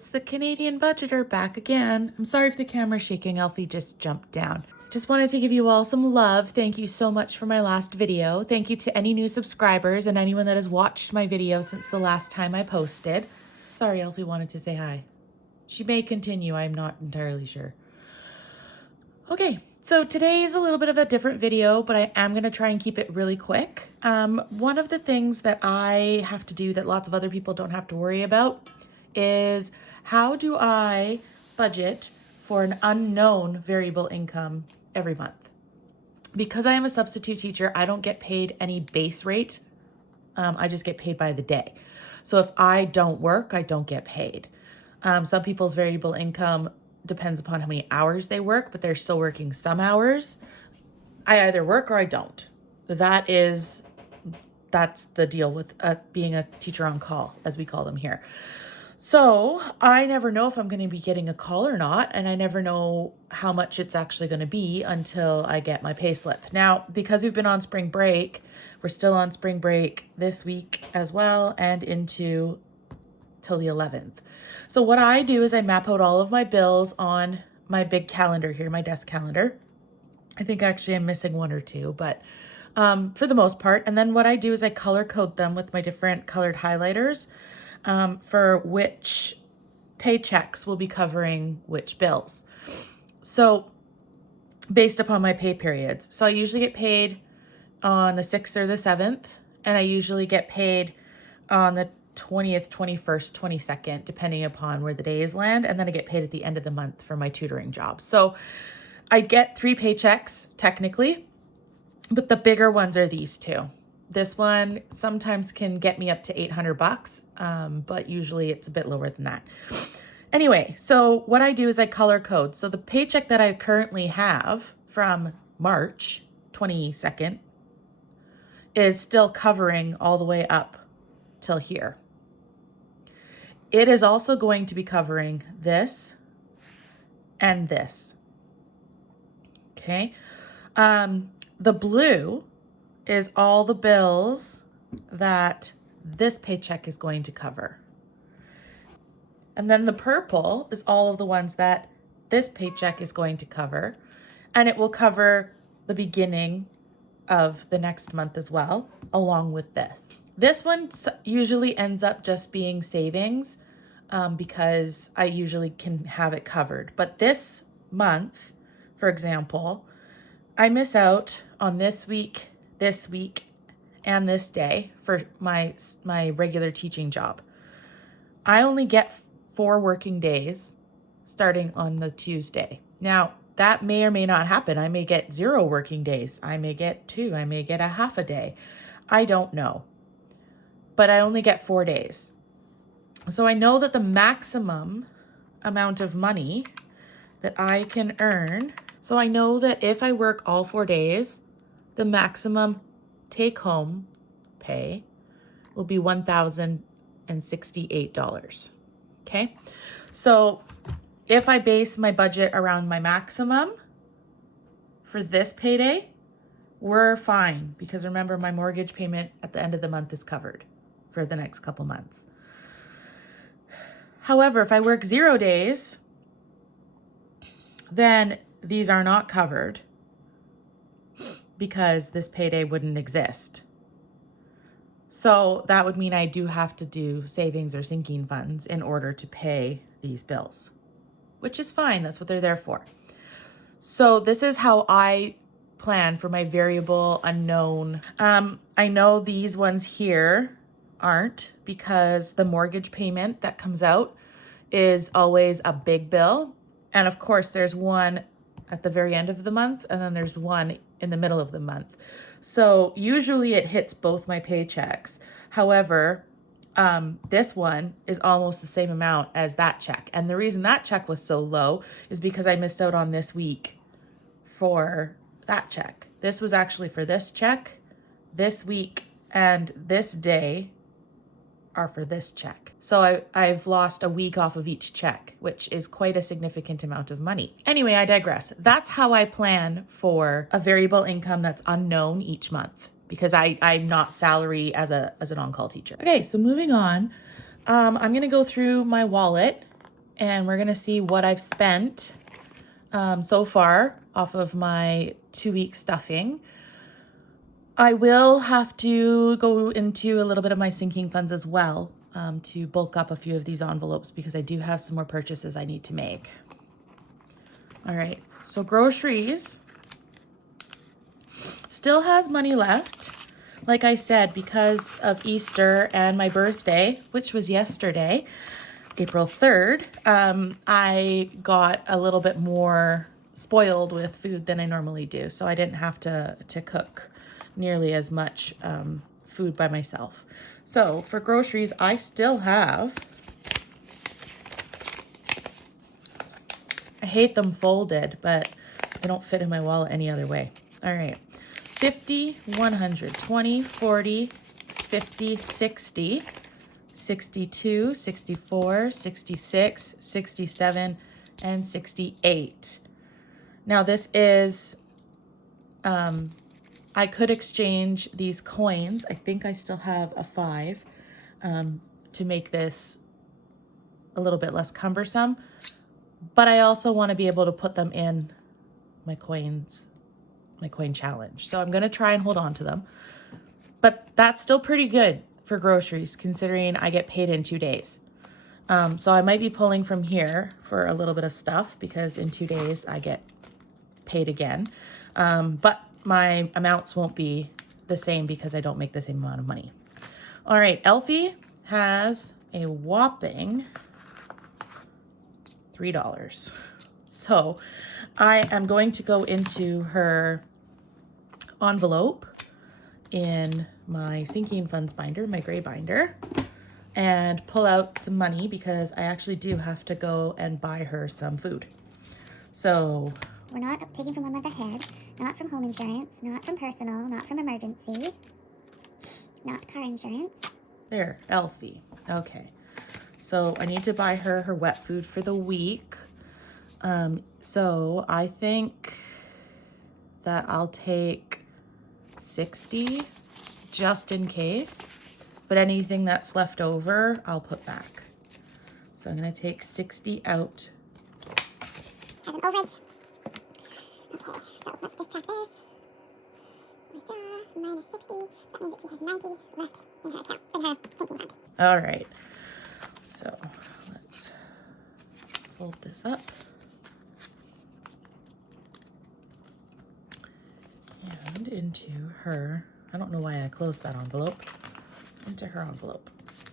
it's the Canadian budgeter back again. I'm sorry if the camera's shaking, Alfie just jumped down. Just wanted to give you all some love. Thank you so much for my last video. Thank you to any new subscribers and anyone that has watched my video since the last time I posted. Sorry, Alfie wanted to say hi. She may continue, I'm not entirely sure. Okay, so today is a little bit of a different video, but I am gonna try and keep it really quick. One of the things that I have to do that lots of other people don't have to worry about is how do I budget for an unknown variable income every month? Because I am a substitute teacher, I don't get paid any base rate. I just get paid by the day. So if I don't work, I don't get paid. Some people's variable income depends upon how many hours they work, but they're still working some hours. I either work or I don't. That's the deal with being a teacher on call, as we call them here. So I never know if I'm going to be getting a call or not, and I never know how much it's actually going to be until I get my pay slip. Now, because we've been on spring break, we're still on spring break this week as well, and into till the 11th. So what I do is I map out all of my bills on my big calendar here, my desk calendar. I think actually I'm missing one or two, but for the most part. And then what I do is I color code them with my different colored highlighters for which paychecks will be covering which bills. So based upon my pay periods. So I usually get paid on the 6th or the 7th, and I usually get paid on the 20th, 21st, 22nd, depending upon where the days land. And then I get paid at the end of the month for my tutoring job. So I get 3 paychecks technically, but the bigger ones are these two. This one sometimes can get me up to $800, but usually it's a bit lower than that. Anyway, so what I do is I color code. So the paycheck that I currently have from March 22nd is still covering all the way up till here. It is also going to be covering this and this. Okay. The blue is all the bills that this paycheck is going to cover. And then the purple is all of the ones that this paycheck is going to cover. And it will cover the beginning of the next month as well, along with this. This one usually ends up just being savings because I usually can have it covered. But this month, for example, I miss out on this week, and this day for my regular teaching job. I only get 4 working days starting on the Tuesday. Now, that may or may not happen. I may get 0 working days. I may get 2. I may get a half a day. I don't know. But I only get 4 days. So I know that the maximum amount of money that I can earn. So I know that if I work all 4 days, the maximum take-home pay will be $1,068. Okay. So if I base my budget around my maximum for this payday, we're fine, because remember, my mortgage payment at the end of the month is covered for the next couple months. However, if I work 0 days, then these are not covered because this payday wouldn't exist. So that would mean I do have to do savings or sinking funds in order to pay these bills, which is fine. That's what they're there for. So this is how I plan for my variable unknown. I know these ones here aren't, because the mortgage payment that comes out is always a big bill. And of course, there's one at the very end of the month, and then there's one in the middle of the month. So usually it hits both my paychecks. However, this one is almost the same amount as that check. And the reason that check was so low is because I missed out on this week for that check. This was actually for this check, this week, and this day are for this check. So I've lost a week off of each check, which is quite a significant amount of money. Anyway, I digress. That's how I plan for a variable income that's unknown each month, because I'm not salary as an on-call teacher. Okay, so moving on, I'm gonna go through my wallet and we're gonna see what I've spent so far off of my 2-week stuffing. I will have to go into a little bit of my sinking funds as well to bulk up a few of these envelopes because I do have some more purchases I need to make. All right, so groceries still has money left. Like I said, because of Easter and my birthday, which was yesterday, April 3rd, I got a little bit more spoiled with food than I normally do. So I didn't have to cook nearly as much food by myself. So for groceries, I still have, I hate them folded, but they don't fit in my wallet any other way. All right, 50, 100, 20, 40, 50, 60, 62, 64, 66, 67, and 68. Now this is, I could exchange these coins. I think I still have a 5 to make this a little bit less cumbersome, but I also want to be able to put them in my coins, my coin challenge. So I'm going to try and hold on to them, but that's still pretty good for groceries considering I get paid in 2 days. So I might be pulling from here for a little bit of stuff because in 2 days I get paid again. But my amounts won't be the same because I don't make the same amount of money. All right, Elfie has a whopping $3. So I am going to go into her envelope in my sinking funds binder, my gray binder, and pull out some money because I actually do have to go and buy her some food. So we're not taking from 1 month ahead, not from home insurance, not from personal, not from emergency, not car insurance. There, Elfie. Okay. So I need to buy her wet food for the week. So I think that I'll take 60 just in case, but anything that's left over, I'll put back. So I'm going to take 60 out. As an overage. Okay, so let's just check this. Withdraw, minus 60. That means that she has 90 left in her account, in her sinking fund. All right. So let's fold this up. And into her, I don't know why I closed that envelope, into her envelope.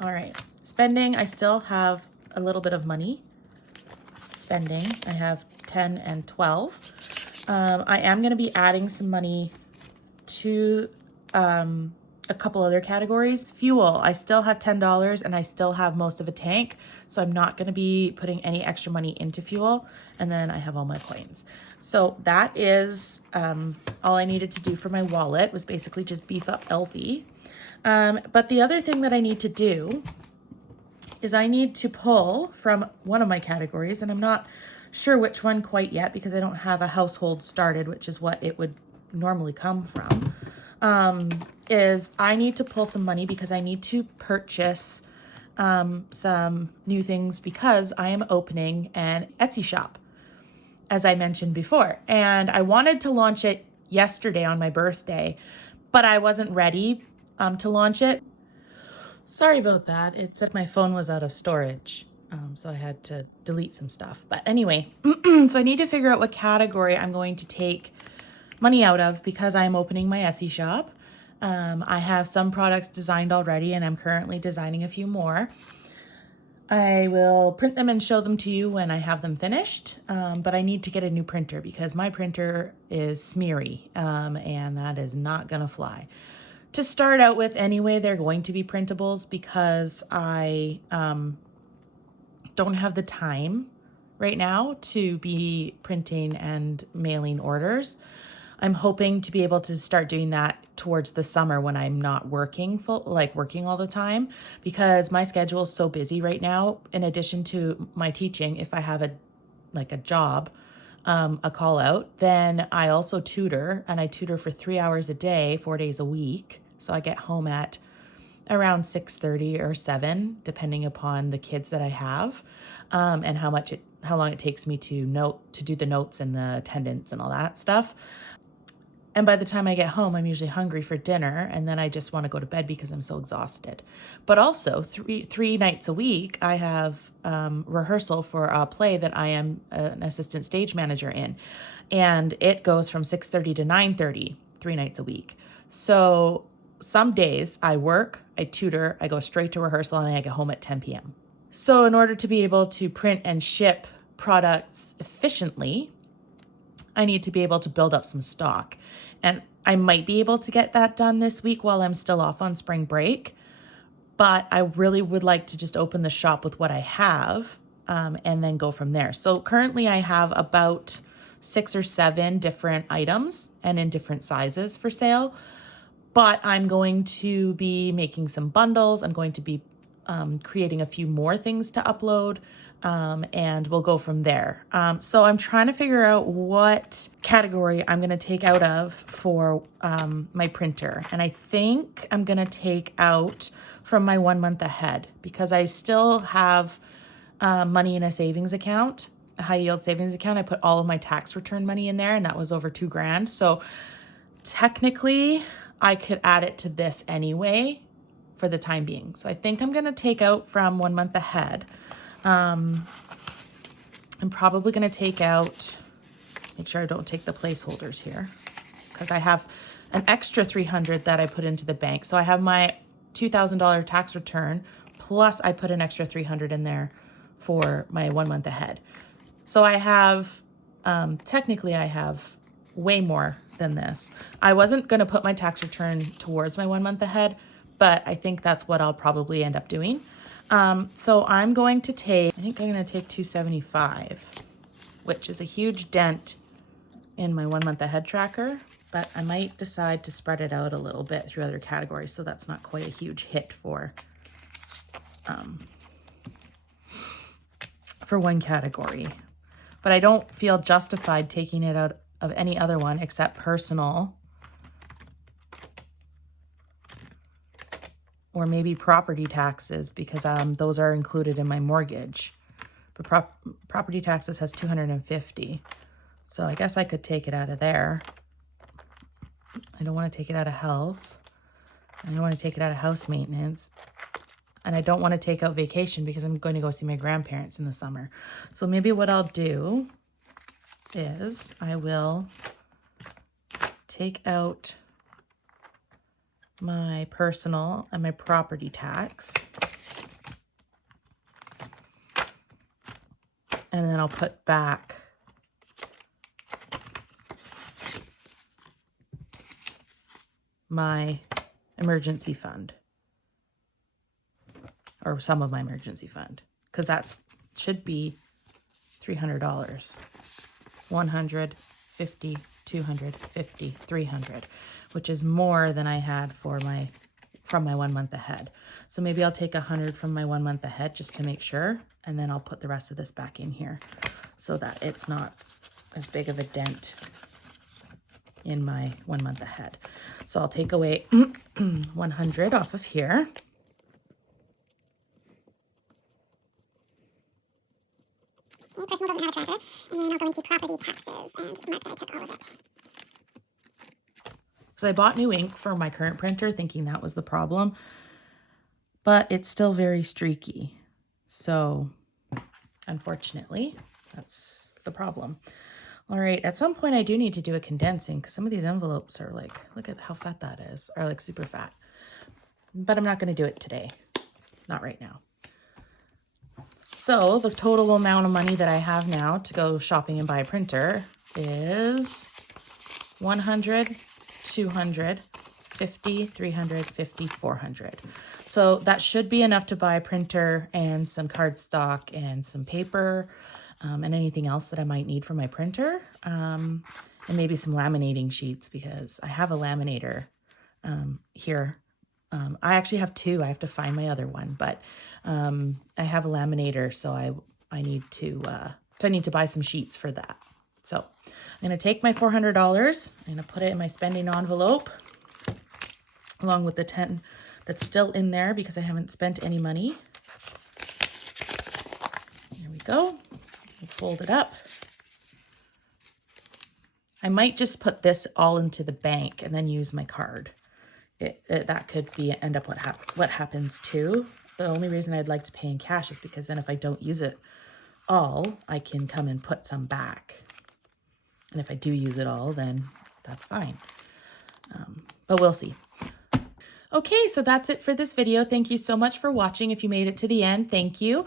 All right, spending, I still have a little bit of money. Spending, I have 10 and 12. I am gonna be adding some money to a couple other categories. Fuel, I still have $10 and I still have most of a tank, so I'm not gonna be putting any extra money into fuel. And then I have all my coins. So that is all I needed to do for my wallet, was basically just beef up Elfie. But the other thing that I need to do is I need to pull from one of my categories, and I'm not sure which one quite yet because I don't have a household started, which is what it would normally come from, is I need to pull some money because I need to purchase some new things because I am opening an Etsy shop, as I mentioned before. And I wanted to launch it yesterday on my birthday, but I wasn't ready to launch it. Sorry about that. It said my phone was out of storage, so I had to delete some stuff. But anyway, so I need to figure out what category I'm going to take money out of because I'm opening my Etsy shop. I have some products designed already, and I'm currently designing a few more. I will print them and show them to you when I have them finished, but I need to get a new printer because my printer is smeary, and that is not gonna fly. To start out with anyway, they're going to be printables because I don't have the time right now to be printing and mailing orders. I'm hoping to be able to start doing that towards the summer when I'm not working working all the time, because my schedule is so busy right now. In addition to my teaching, if I have a job, a call out, then I also tutor, and I tutor for 3 hours a day, 4 days a week. So I get home at around 6:30 or 7, depending upon the kids that I have, and how long it takes me to do the notes and the attendance and all that stuff. And by the time I get home, I'm usually hungry for dinner, and then I just want to go to bed because I'm so exhausted. But also, three nights a week, I have rehearsal for a play that I am an assistant stage manager in, and it goes from 6:30 to 9:30, 3 nights a week. So some days I work, I tutor, I go straight to rehearsal, and I get home at 10 p.m. So in order to be able to print and ship products efficiently, I need to be able to build up some stock. And I might be able to get that done this week while I'm still off on spring break. But I really would like to just open the shop with what I have, and then go from there. So currently I have about 6 or 7 different items and in different sizes for sale. But I'm going to be making some bundles. I'm going to be creating a few more things to upload, and we'll go from there. So I'm trying to figure out what category I'm going to take out of for my printer. And I think I'm going to take out from my 1 month ahead, because I still have money in a savings account, a high yield savings account. I put all of my tax return money in there, and that was over $2,000. So technically I could add it to this anyway for the time being. So I think I'm going to take out from 1 month ahead. I'm probably going to take out, make sure I don't take the placeholders here, because I have an extra $300 that I put into the bank. So I have my $2,000 tax return, plus I put an extra $300 in there for my 1 month ahead. So I have, technically I have way more than this. I wasn't going to put my tax return towards my 1 month ahead, but I think that's what I'll probably end up doing. So I'm going to take, I think I'm going to take $275, which is a huge dent in my 1 month ahead tracker, but I might decide to spread it out a little bit through other categories, so that's not quite a huge hit for one category. But I don't feel justified taking it out of any other one except personal, or maybe property taxes, because those are included in my mortgage. But property taxes has $250. So I guess I could take it out of there. I don't want to take it out of health. I don't want to take it out of house maintenance. And I don't want to take out vacation because I'm going to go see my grandparents in the summer. So maybe what I'll do is I will take out my personal and my property tax, and then I'll put back my emergency fund, or some of my emergency fund, because that should be $300. 150, 250, 300, which is more than I had from my 1 month ahead. So maybe I'll take 100 from my 1 month ahead just to make sure, and then I'll put the rest of this back in here so that it's not as big of a dent in my 1 month ahead. So I'll take away 100 off of here. Personal doesn't have a tracker, and then I'll go into property taxes and mark that I took all of it. So I bought new ink for my current printer thinking that was the problem, but it's still very streaky. So unfortunately, that's the problem. All right, at some point I do need to do a condensing, because some of these envelopes are like, look at how fat that is, are like super fat. But I'm not going to do it today, not right now. So the total amount of money that I have now to go shopping and buy a printer is 100, 200, 50, 350, 400. So that should be enough to buy a printer and some cardstock and some paper, and anything else that I might need for my printer, and maybe some laminating sheets, because I have a laminator here. I actually have 2. I have to find my other one, but I have a laminator, so I need to buy some sheets for that. So I'm going to take my $400, I'm going to put it in my spending envelope along with the that's still in there because I haven't spent any money. There we go. We'll fold it up. I might just put this all into the bank and then use my card. That could be end up what happens too. The only reason I'd like to pay in cash is because then if I don't use it all, I can come and put some back. And if I do use it all, then that's fine. But we'll see. Okay, so that's it for this video. Thank you so much for watching. If you made it to the end, thank you.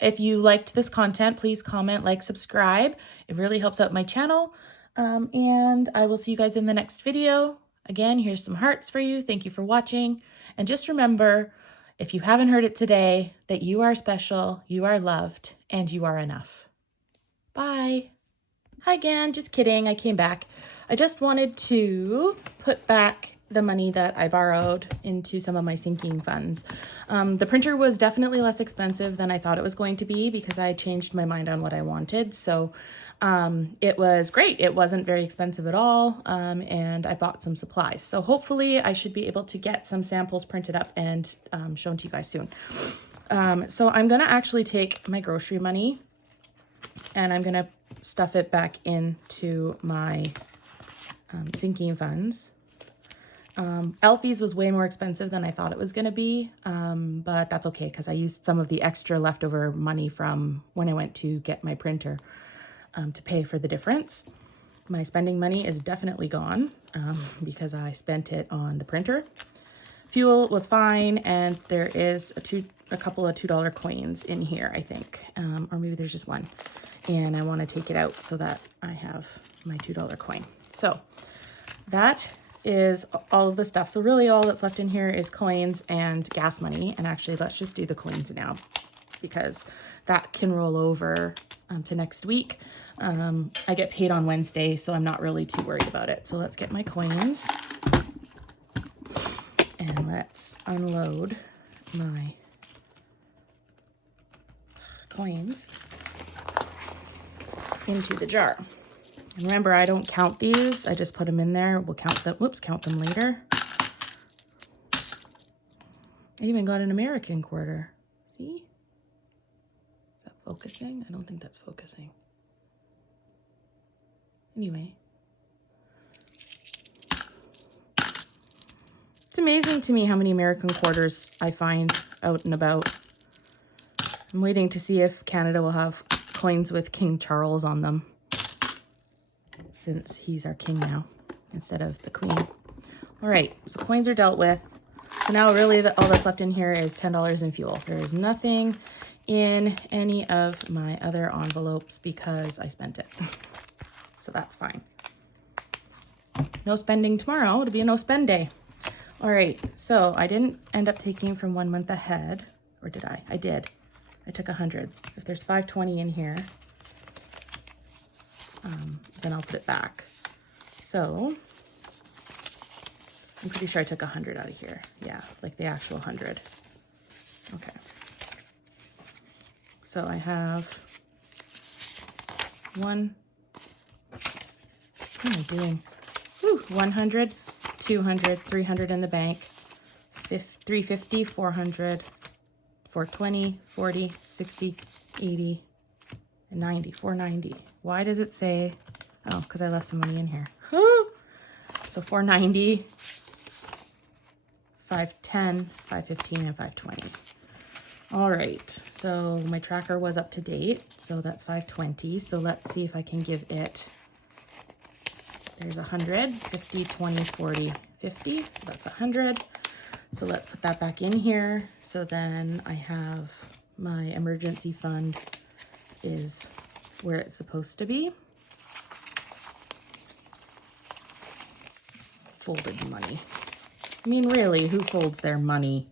If you liked this content, please comment, like, subscribe. It really helps out my channel. And I will see you guys in the next video. Again, here's some hearts for you. Thank you for watching. And just remember, if you haven't heard it today, that you are special, you are loved, and you are enough. Bye. Hi again, just kidding, I came back. I just wanted to put back the money that I borrowed into some of my sinking funds. The printer was definitely less expensive than I thought it was going to be because I changed my mind on what I wanted. So it was great. It wasn't very expensive at all. And I bought some supplies. So hopefully I should be able to get some samples printed up and shown to you guys soon. So I'm gonna actually take my grocery money and I'm gonna stuff it back into my sinking funds. Elfie's was way more expensive than I thought it was going to be, but that's okay because I used some of the extra leftover money from when I went to get my printer to pay for the difference. My spending money is definitely gone because I spent it on the printer. Fuel was fine, and there is a couple of $2 coins in here, I think, or maybe there's just one. And I want to take it out so that I have my $2 coin. So that is all of the stuff. So really all that's left in here is coins and gas money. And actually, let's just do the coins now because that can roll over to next week. I get paid on Wednesday, so I'm not really too worried about it. So let's get my coins and let's unload my coins into the jar. And remember, I don't count these. I just put them in there. We'll count them. Whoops, count them later. I even got an American quarter. See? Is that focusing? I don't think that's focusing. Anyway. It's amazing to me how many American quarters I find out and about. I'm waiting to see if Canada will have coins with King Charles on them, since he's our king now instead of the queen. All right, so coins are dealt with. So now really all that's left in here is $10 in fuel. There is nothing in any of my other envelopes because I spent it. So that's fine. No spending tomorrow. It'll be a no spend day. All right, so I didn't end up taking from 1 month ahead, or did I? I did. I took 100. If there's 520 in here, then I'll put it back. So I'm pretty sure I took 100 out of here. Yeah, like the actual 100. Okay. So I have what am I doing? 100, 200, 300 in the bank, 350, 400, 420, 40, 60, 80, and 90, 490. Why does it say, oh, because I left some money in here. So 490, 510, 515, and 520. All right, so my tracker was up to date, so that's 520. So let's see if I can give it, there's 100, 50, 20, 40, 50. So that's 100. So let's put that back in here. So then I have my emergency fund is where it's supposed to be. Folded money. I mean, really, who folds their money?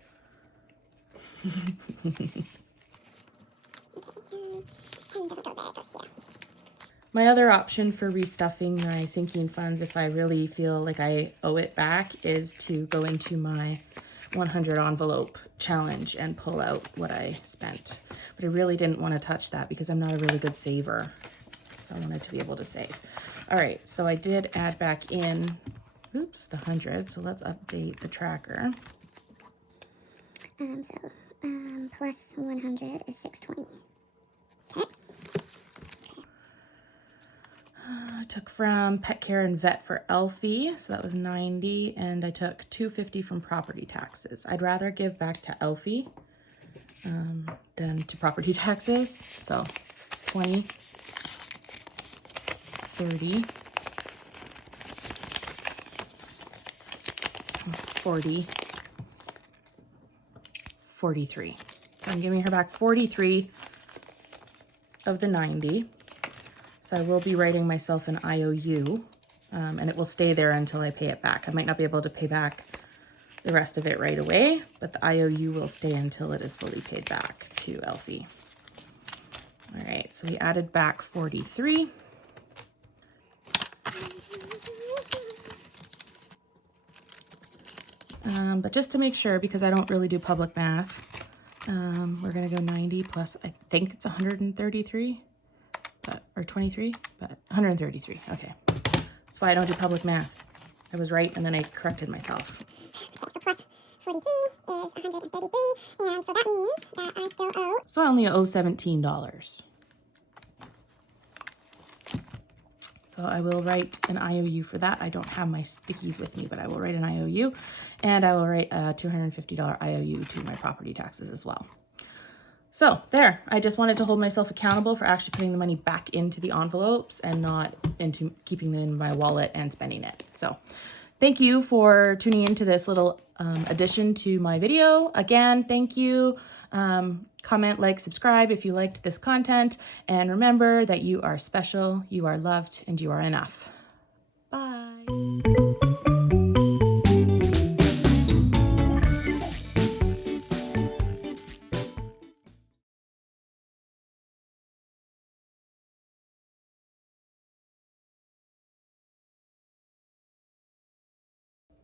My other option for restuffing my sinking funds, if I really feel like I owe it back, is to go into my 100 envelope challenge and pull out what I spent. But I really didn't want to touch that because I'm not a really good saver. So I wanted to be able to save. All right, so I did add back in, oops, the 100. So let's update the tracker. Plus 100 is 620. Okay. I took from pet care and vet for Elfie, so that was 90, and I took 250 from property taxes. I'd rather give back to Elfie than to property taxes. So 20, 30, 40, 43. So I'm giving her back 43 of the 90. So I will be writing myself an IOU, and it will stay there until I pay it back. I might not be able to pay back the rest of it right away, but the IOU will stay until it is fully paid back to Elfie. All right, so we added back 43. But just to make sure, because I don't really do public math, we're gonna go 90 plus, I think it's 133, or 23, but 133, okay. That's why I don't do public math. I was right, and then I corrected myself. Okay, so plus 43 is 133, and so that means that I still owe. So I only owe $17. So I will write an IOU for that. I don't have my stickies with me, but I will write an IOU, and I will write a $250 IOU to my property taxes as well. So there, I just wanted to hold myself accountable for actually putting the money back into the envelopes and not into keeping them in my wallet and spending it. So thank you for tuning into this little addition to my video. Again, thank you. Comment, like, subscribe if you liked this content, and remember that you are special, you are loved, and you are enough. Bye.